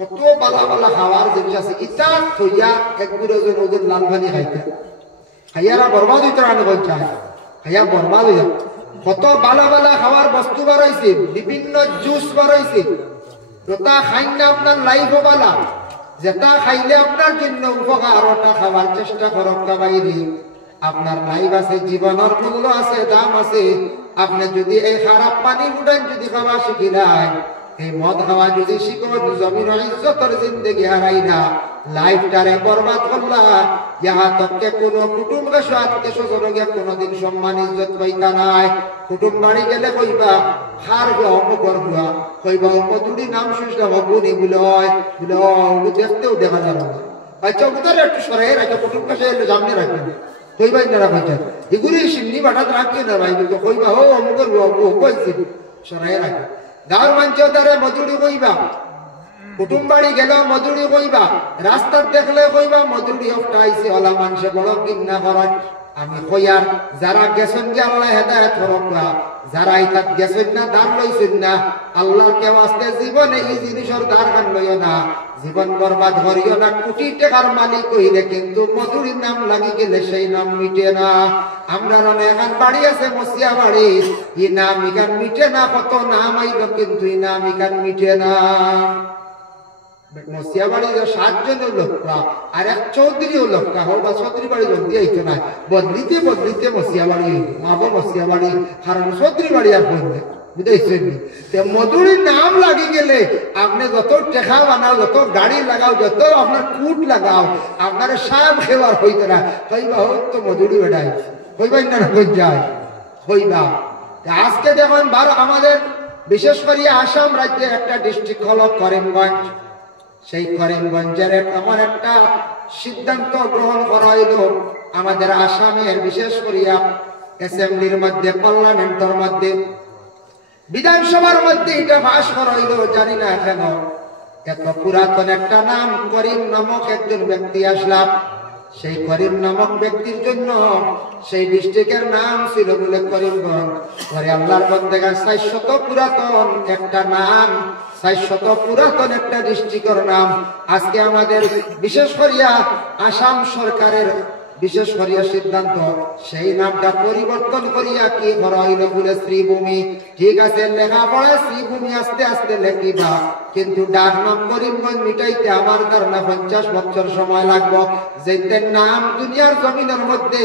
কত বালা বালা খাওয়ার জিনিস আছে ইটা থইয়া এক বিরোজন ওদের লাল পানি খাইতে খাইয়ারা বরবাদ হইতে রান্না করছে খাইয়া বরবাদ হইয়া কত বালা বালা খাওয়ার বস্তু বাড়াইছে বিভিন্ন জুস বাড়াইছে যেটা খাইলে আপনার লাইফও বালা যেটা খাইলে আপনার জন্য উপকার ওটা খাওয়ার চেষ্টা করক বাইরে আপনার লাইফ আছে জীবনের মূল্য আছে দাম আছে আপনি যদি এই খারাপ পানি উঠান যদি খাওয়া শিখি নাই এই মদ খাওয়া যদি শিখো জমিনের ইজ্জতের জিন্দেগি হারাই না লাইফটারে বরবাদ করলা যাহা তককে কোনো কুটুম্ব আত্মীয় স্বজনকে কোনোদিন সম্মান ইজ্জত পাইতা নাই কুটুম বাড়ি গেলে কইবা হার হুয়া অমকর হুয়া কইবা মধুরি নাম শুনছিলাম বগুনি বলে দেখতেও দেখা যাবে না আচ্ছা ওদের একটু সরাই রাখে কুটুম কাছে সামনে রাখবেন কইবাই না রাখা এগুলি সিমনি বাটাত রাখছে না ভাই কইবা ও অমকর হুয়া কইছি সরাই রাখে গাঁর মাঞ্চে তারে মজুরি কইবা কুটুম বাড়ি গেল মজুরি কইবা রাস্তার দেখলে কইবা মজুরি একটা আইছে ওলা মানুষে বড় কিন্না করেন আমি কইয়ার যারা গেছেন যে আল্লাহ হেদায়েত করবা যারা ইতাত গেছেন না দান লইছেন না আল্লাহর কে ওয়াস্তে জীবনে এই জিনিসের দার কান লইও না জীবন বরবাদ করিও না কোটি টাকার মালিক হইলে কিন্তু মজুরির নাম লাগি গেলে সেই নাম মিটে না আমরা এখন বাড়ি আছে মসিয়া বাড়ি এই নাম ইখান মিটে না কত নাম আইল কিন্তু এই নাম ইখান মিটে না মসিয়া বাড়ি 7 জনের লোকরা আর এক চৌধুরীও লোকরা হোক বা চৌধুরী বাড়ি লোক দিয়ে আইতো না বদলিতে বদলিতে মসিয়া বাড়ি মাবো মসিয়া বাড়ি কারণ চৌধুরী বাড়ি আর বললে বুঝাইছেন মজুরির নাম লাগি গেলে আপনি যত টেকা বানাও যত গাড়ি লাগাও যত আপনার কুট লাগাও আপনার সাপ খেবার হইতে না হইবা হোক তো মজুরি বেড়াই হইবাই না যায় হইবা আজকে যেমন আমাদের বিশেষ করে আসাম রাজ্যের একটা ডিস্ট্রিক্ট হল করিমগঞ্জ সেই করিমগঞ্জের এমন একটা সিদ্ধান্ত গ্রহণ করা হইল আমাদের আসামের বিশেষ করিয়া অ্যাসেম্বলির মধ্যে পার্লামেন্টের মধ্যে বিধানসভার মধ্যে এটা পাশ করা হইল জানি না কেন এত পুরাতন একটা নাম করিম নামক একজন ব্যক্তি আসলাম সেই করিম নামক ব্যক্তির জন্য সেই ডিস্ট্রিক্টের নাম ছিল বলে করিমগঞ্জ পরে আল্লাহর বন্দেগার 400 পুরাতন একটা নাম 400 পুরাতন একটা ডিস্ট্রিক্টের নাম আজকে আমাদের বিশেষ করিয়া আসাম সরকারের বিশেষ করিয়া সিদ্ধান্ত সেই নামটা পরিবর্তন করিয়া কি করা হইল বলে শ্রীভূমি ঠিক আছে লেখাপড়া শ্রীভূমি আস্তে আস্তে লেখিবা কিন্তু ডাক নাম করিমগঞ্জ মিটাইতে আমার ধারণা 50 বছর সময় লাগবে যেতে নাম দুনিয়ার জমিনের মধ্যে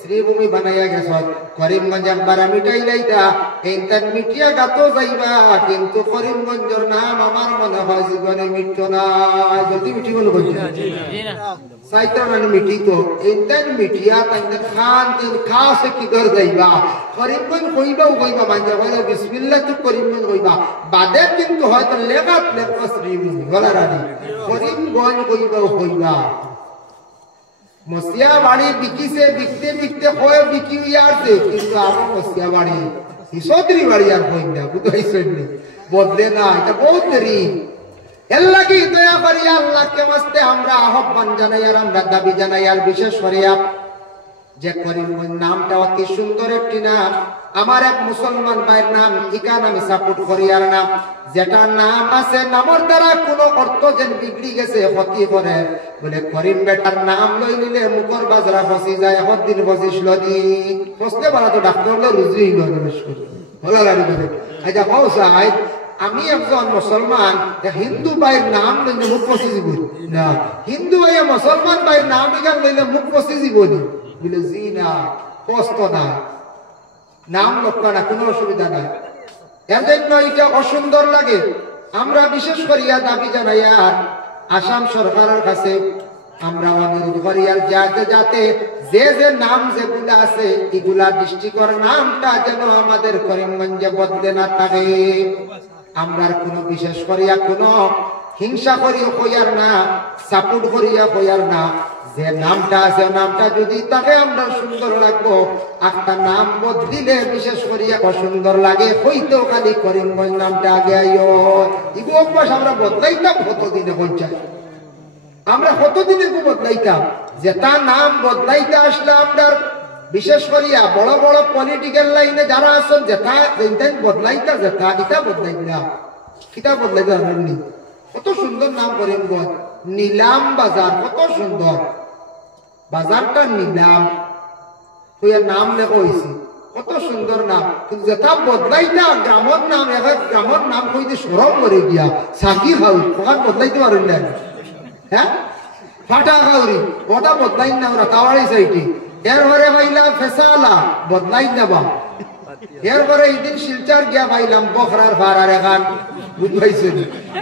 শ্রীভূমি বানাইয়া গেছে করিমগঞ্জ একবার মিটাই লাইতা এইটার মিটিয়া গাত যাইবা কিন্তু করিমগঞ্জের নাম আমার মনে হয় জীবনে মিটতো না যদি মিটি বলে বলছি সাইতান মিটি তো এইটার মিটিয়া তাইনে খান তিন খাসে কি দর যাইবা করিমগঞ্জ কইবা মানজা কইবা বিসমিল্লাহ তো করিমগঞ্জ কইবা বাদে কিন্তু হয়তো লেখাত লেখা শ্রীভূমি বলা রানি করিমগঞ্জ কইবা মসিয়া বাড়ি বিকিছে বিকতে হয় বিকি আসছে কিন্তু আমার মসিয়া বাড়ি চৌধুরী বাড়ি আর কই না বুঝাইছেন বদলে না এটা বহুত দেরি এর লাগি দয়া করি আল্লাহকে ওয়াস্তে আমরা আহ্বান জানাই আর আমরা দাবি জানাই আর বিশেষ করে যে করিমগঞ্জ নামটা অতি সুন্দর একটি নাম আমার এক মুসলমান ভাইয়ের নাম ইকান আমি সাপোর্ট করি আর নাম যেটা নাম আছে নামের দ্বারা কোনো অর্থ যেন বিগড়ি গেছে ক্ষতি করে বলে করিম বেটার নাম লই নিলে মুখর বাজরা ফসি যায় এখন দিন ফসিছিল দি ফসলে বলা তো ডাক্তার হলে রুজি হইল বলা লাগে বলে আচ্ছা কও সাহেব আমি একজন মুসলমান হিন্দু ভাইয়ের নাম লইলে মুখ ফসি দিব না হিন্দু ভাইয়া মুসলমান ভাইয়ের নাম ইকান লইলে মুখ ফসি দিব বলে জি না কষ্ট না নাম লক্ষ্য না কোনো অসুবিধা নাই এর জন্য এটা অসুন্দর লাগে আমরা বিশেষ করিয়া দাবি জানাই আর আসাম সরকারের কাছে আমরা অনুরোধ করি আর যাতে যে নাম যেগুলা আছে এগুলা ডিস্ট্রিক্টের নামটা যেন আমাদের করিমগঞ্জে বদলে না থাকে আমরা কোনো বিশেষ করিয়া কোনো হিংসা করিয়া কইয়ার না সাপোর্ট করিয়া কইয়ার না যে নামটা আছে নামটা যদি তাকে আমরা সুন্দর লাগবো একটা নাম বদলিলে বিশেষ করিয়া অসুন্দর লাগে হইতেও খালি করিমগঞ্জ নামটা আগে আইও ইগো অভ্যাস আমরা বদলাইতাম কতদিনে পঞ্চায়েত আমরা কতদিনে বদলাইতাম যেটা নাম বদলাইতে আসলে আমরা বিশেষ করিয়া বড় বড় পলিটিক্যাল লাইনে যারা আছেন যেটা বদলাইতা যেটা এটা বদলাইতা কিতা বদলাইতা কত সুন্দর নাম করিমগঞ্জ নিলাম বাজার, কত সুন্দর বাজারটা নিলাম হইয়া নাম লেখা হয়েছে, কত সুন্দর নাম। কিন্তু যেটা বদলাইতা গ্রামের নাম, এখন গ্রামের নাম কইতে সরম করে গিয়া সাকি খাউরি ওখান বদলাইতে পারেন না, হ্যাঁ ফাটা খাউরি ওটা বদলাই না ওরা তাওয়ারি সাইটি। এরপরে পাইলাম ফেসালা বদলাই যাবা, এরপরে এইদিন শিলচার গিয়া পাইলাম বখরার ভাড়ার এখান বুঝবাইছেন।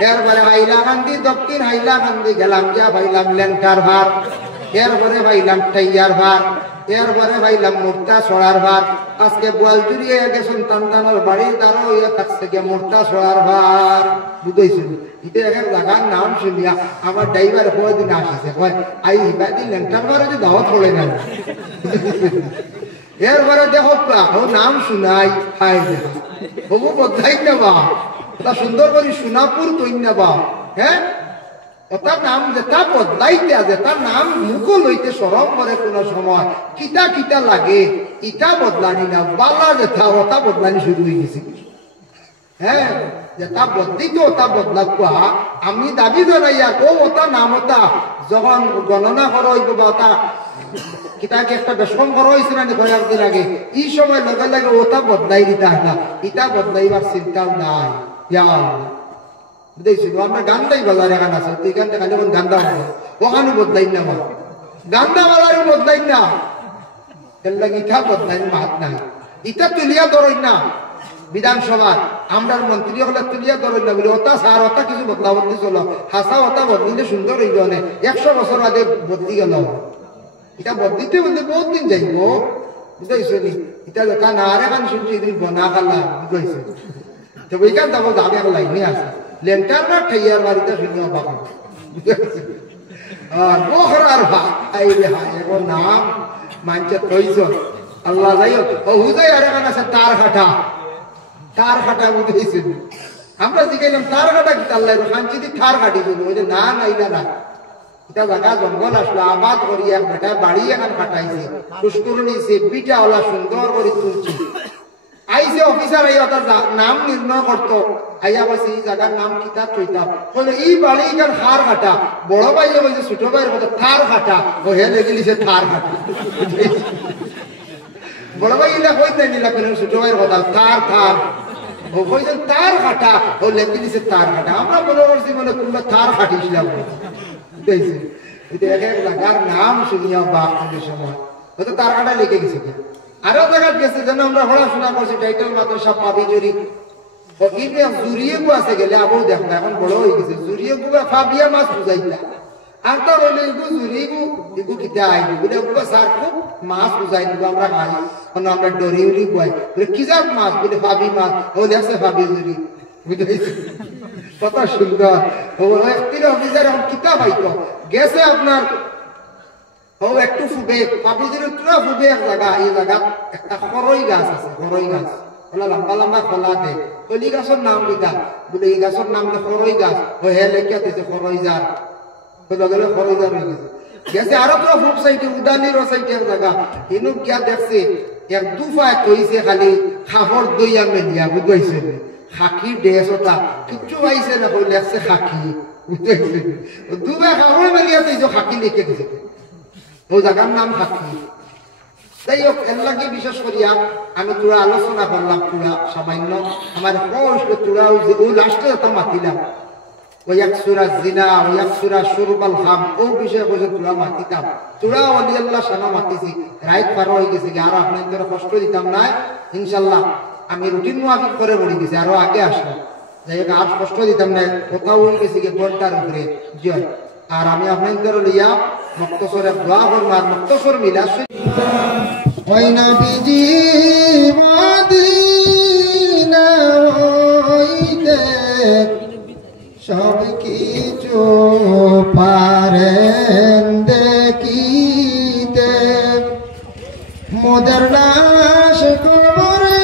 এরপরে হাইলাকান্দি দক্ষিণ হাইলাকান্দি গেলাম গিয়া পাইলাম লেংটার ভার, এরপরে পাইলাম টাইয়ার ভার, এরপরে পাইলাম মোর্তা ছড়ার ভার। আজকে বোয়ালজুড়িয়ে গেছেন টানটানোর বাড়ির দ্বারা হইয়া থাকছে গিয়া মোর্তা ছড়ার ভার বুঝাইছেন। এটা এক জায়গার নাম শুনিয়া আমার ড্রাইভার কয়েকদিন আসিছে কয় আই হিবাদি লেংটার ভারে যে দাওয়াত পড়ে না। এরপরে দেখো ও নাম শুনাই হাই হবু বদলাই নেবা তা সুন্দর করে সোনাপুর তৈন নেবা, হ্যাঁ ওটার নাম যেটা বদলাইতে আছে তার নাম মুখো লইতে সরম করে কোন সময় কিতা কিতা লাগে ইটা বদলানি না, বালা যেটা ওটা বদলানি শুরু হয়ে গেছে। হ্যাঁ যেটা বদলিত ওটা বদলাকুয়া আমি দাবি জানাইয়া ও ওটা নাম ওটা যখন গণনা করা হইব বা ওটা কিতাকে একটা বেশম করা হয়েছে না কয়েকদিন আগে, এই সময় লগে লাগে ওটা বদলাই দিতা না, ইটা বদলাইবার চিন্তাও নাই। বুঝেছি আমরা গান্দাই বাজার এখানে আছে, এখান থেকে যখন গান্দা হবে ওখানে বদলাই না, গান্দা বাজারও বদলাই না, এর লাগে ইটা বদলাই মাত নাই। ইটা তুলিয়া ধরই না বিধানসভা আমরা মন্ত্রী হলে তুলিয়া ধরই না বলে ওটা সার ওটা কিছু বদলা বদলি চলো হাসা ওটা বদলিলে সুন্দর হইব না, 100 বছর আগে বদলি গেল। এটা বদলিতে বলতে বহুত দিন যাইব বুঝাইছো নি। এটা যখন আর এখন শুনছি এদিন বনা খালা বুঝাইছে তো ওইখান তখন দাবি এক লাইনে আছে লেন্টার না ঠাইয়ার বাড়িতে শুনিয়া বাবা বুঝাইছে। আর বহরার ভাই রে হাই এখন নাম মানছে তৈছ আল্লাহ যাই ও হুজাই আর এখন আছে তার খাটা, তার খাটা বুঝাইছে। আমরা জিজ্ঞাসলাম তার কাটা কি আল্লাহ খানচিদি থার কাটি দিল, ওই যে না নাইলা না এটা জায়গা জঙ্গল আসলো আবাদ করি এক বেটা বাড়ি এখন কাটাইছে পুষ্করণী সে পিঠা ওলা সুন্দর করে তুলছি। আইসে অফিসার এই ওটার নাম নির্ণয় করতো, আইয়া বলছে এই জায়গার নাম কিতাব কইতাম বলে এই বাড়ি এখান হার কাটা, বড় ভাইয়ে বলছে ছোট ভাইয়ের মতো থার কাটা, ও হে লেগেলিছে থার কাটা। বড় ভাই ইলা কইতে নিলা কেন ছোট ভাইয়ের কথা থার থার ও কইছে তার কাটা, ও লেগে দিছে তার কাটা। আমরা মনে করছি মানে কোনটা থার কাটিছিলাম বুঝাইছে। এটা এক এক জায়গার নাম শুনিয়া বাপ সময় হয়তো তার কাটা লেগে গেছে। আরো জায়গা গেছে যেন আমরা পড়াশোনা করছি টাইটেল মাদ্রাসা পাবি জুরি জুরিয়ে গু আছে গেলে আবু দেখো এখন বড় হয়ে গেছে জুরিয়ে গু ফাবিয়া মাছ বুঝাইতা আর তো হইলে এগু জুরি গু এগু কিতা আইবি বলে ওগুলো সার খুব মাছ বুঝাই দিব আমরা খাই আমরা ডরি উড়ি গুয়াই বলে কি যাক মাছ বলে ফাবি মাছ হলে আছে ফাবি জুরি বুঝাইছে। কত সুন্দর ও একদিন অফিসার এখন কিতা পাইতো গেছে আপনার ও একটু ফুবে পাবিজির উত্তরা ফুবে এক জায়গা, এই জায়গা একটা খরই গাছ আছে, খরই গাছ ওলা লম্বা লম্বা খোলা দে কলি গাছের নাম লিখা বলে এই গাছের নাম খরই গাছ ও হে লেখিয়া দিতে খরই যার গেলে খরই যার হয়ে গেছে। গেছে আরো তো ফুক সাইডে উদানির সাইডে এক জায়গা এনু গিয়া দেখছে এক দুফায় কইছে খালি খাফর দইয়া মেলিয়া বুঝাইছে খাকি ড্রেস ওটা কিচ্ছু পাইছে না কই লেখছে খাকি বুঝাইছে দুফায় খাফর মেলিয়া তো খাকি লিখে দিছে ও জায়গার নাম খাকি। যাই হোক এর লাগে বিশেষ করিয়া আমি তোরা আলোচনা করলাম তোরা সামান্য আমার কষ্ট তোরা ও লাস্টে যেটা মাতিলাম ওই এক সুরা জিনা ওই এক সুরা সুরবাল খাম ও বিষয়ে বসে তোরা মাতিতাম তোরা অলি আল্লাহ সানা মাতিছি রাইট পার হয়ে গেছে কি আর আপনাদের কষ্ট দিতাম না ইনশাল্লাহ আমি রুটিন মুআফিক করে পড়ে গেছি আরো আগে আসলাম যাই হোক আর কষ্ট দিতাম না কোথাও হয়ে গেছে কি ঘন্টার উপরে জয়। আর আমি আপনাদের লইয়া মুক্তসরে দোয়া করব আর মুক্তসর মিলাস ওই নবীজি মদিনা হইতে সব কিছু পারেন দেখিতে মোদের লাশ কবরে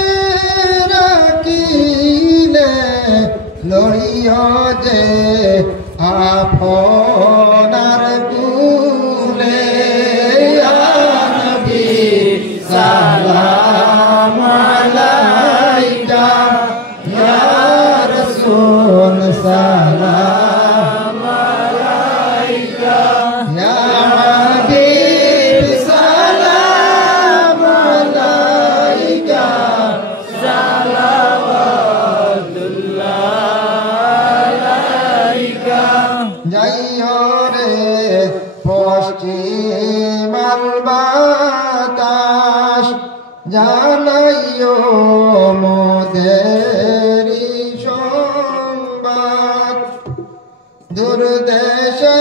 রাখিলে লইয়া যে আপনার গুলে নবী সালাম আলাইকা ইয়া রাসূল সালাম দূর দেশে